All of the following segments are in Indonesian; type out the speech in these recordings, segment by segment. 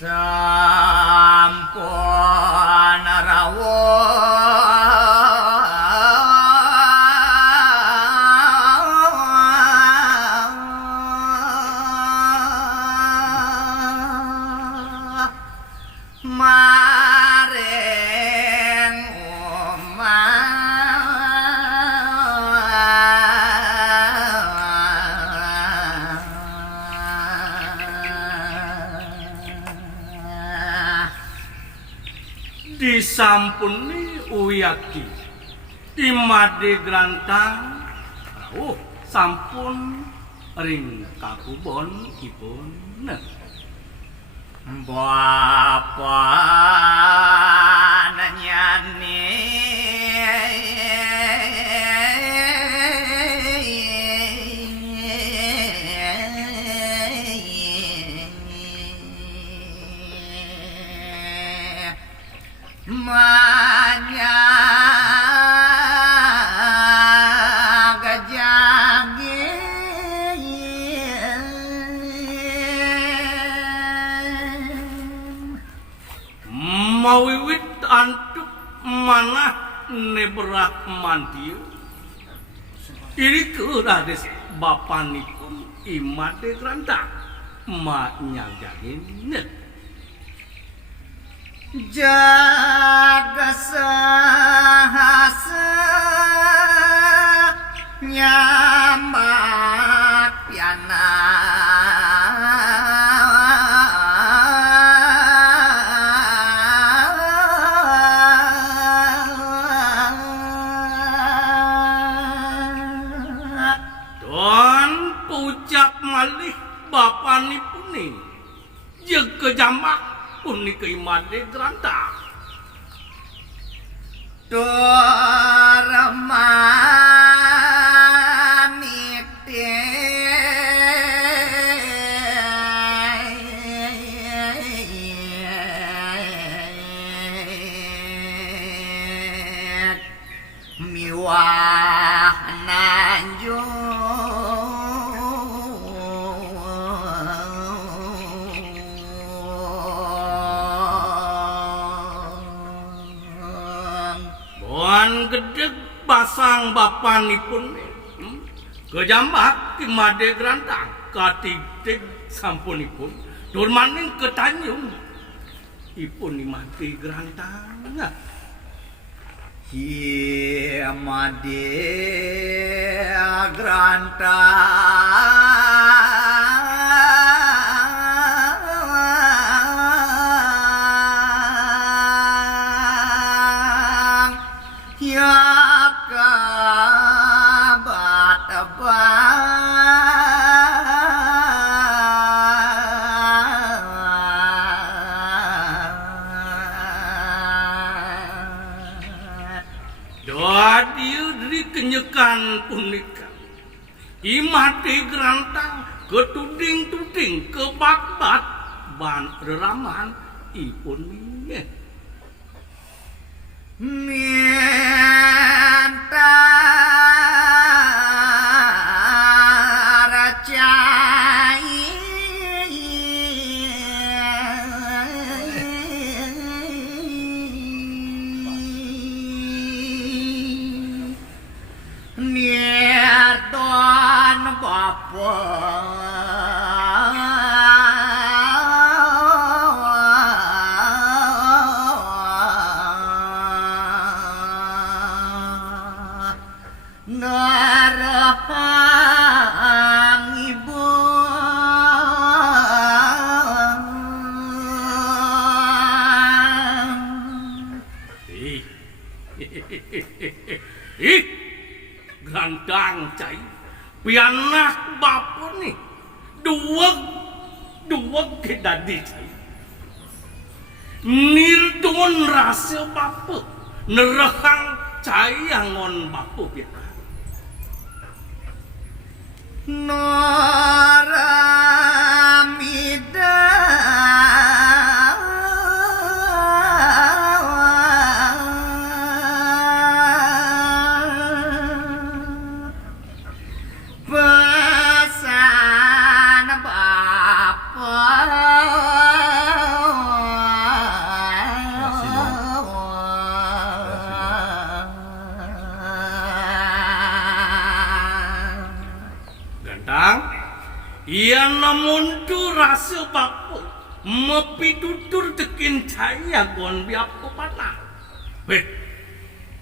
sampun rawuh maring disampuni uyaki imade grantang rawuh sampun ring kakubon ipun bapa nanyane mawiwit antuk manah nebrah mantiu iri keurades bapanipun imade grantang manyagangin jaga sahasa nyamak piana don pucap malih bapanipun ning jeung kejamak punika imade grantang dormanite miwah nanjung gedeg pasang bapanipun kejambak imade grantang katitik sampunipun dur maning ke Tanjung ipun imade grantang imade grantang kenyekan punika imade grantang ketuding-tuding kebakbat ban reraman ipun nggih miantara cai niatan bapa narahang ibu grantang cai pianak bapak nih dua kedadi cai nirdun rasa bapak nerahang cai angon bapak pianak Naramida pesan Bapak Yang namun tu rasa bapa mepi tutur tekin caya gon biap ko panah.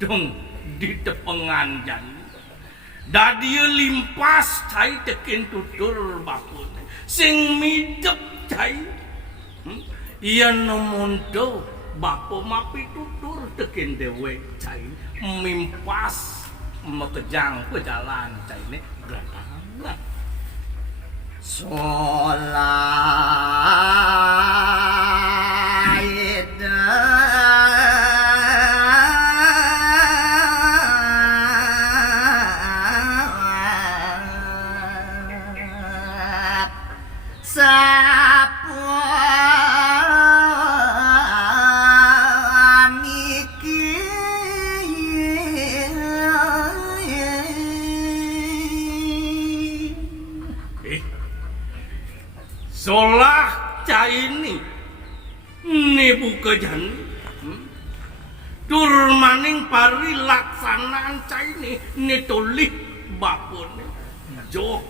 Dong di tepengan jan. Dadia limpas cai tekin tutur bapa. Sing midep cai. Yang namun tu bapa mapi tutur tekin dewe cai. Mimpas mekejang pejalan cai ne gerangan. Solah cai ni buka jan tur maning pari laksanaan cai ni tolih bapun jo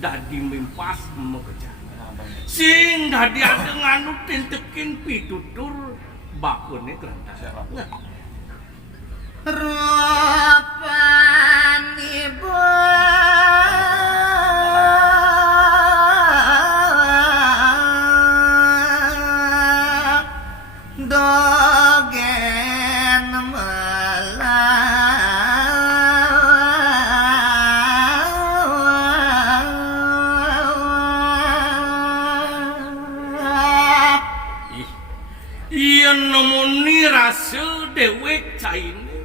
dadi mimpas mekejan sing dadi ada nganutin tekin pitutur bapun ni kelantar Rupani dogen iya nemuni rasa dewek caine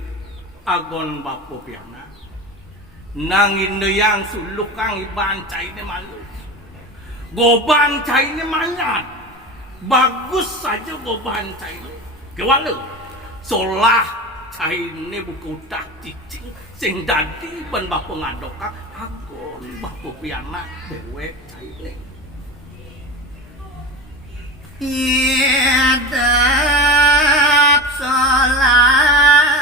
agon bapo piana nangin yang suluk kang iban caine malu goban caine manyat bagus saja goban caine kewalu solah caine buku utak cicing sing dadi ban bapo ngadoka agon bapo piana dewek caine Yedap solah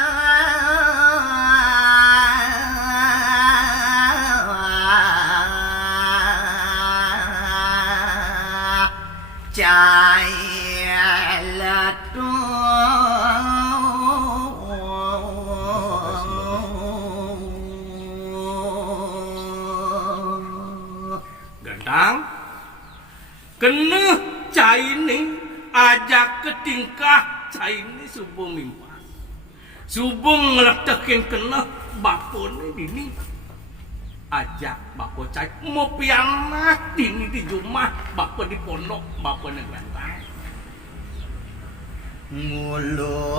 cahaya letu Gantang kena Caini ajak ke tingkah Caini subuh mimpas subuh ngeletakin kena bapa ni dini ajak bapa cai mau pianah dini di rumah bapa di pondok bapa ni Gantang muluk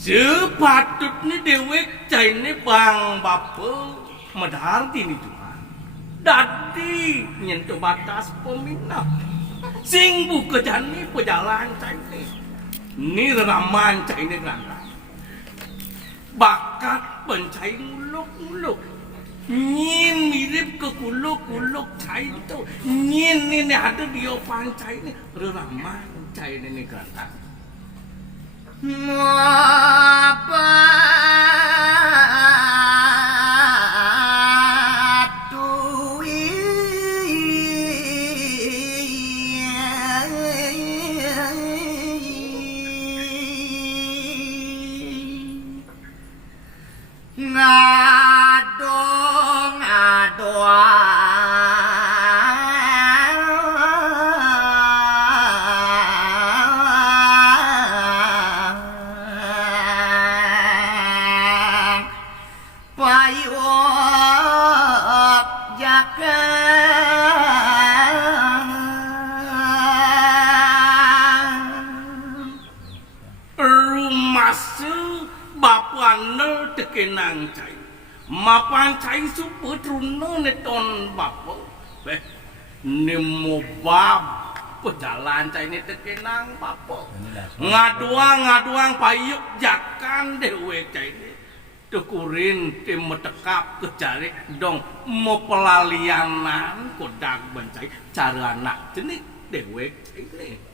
sepatut ni dewek cai ni bang bapa medar dini cuma dadi nyentuh batas peminat sing buka jani pejalan cai ni raman cai ni Gantang bakat pencai nguluk-nguluk nyin mirip ke kuluk-kuluk cai itu nyin ni ada dia pancai ni raman cai ni Gantang kenang cai mapan cai super truna ne ton bapa ni mobab pejalan cai ini tekenang papo ngaduang payuk jakan dewek cai ini dekurin tim metekap kejari dong mau pelalianan kodak bencai cara anak jenis dewek ini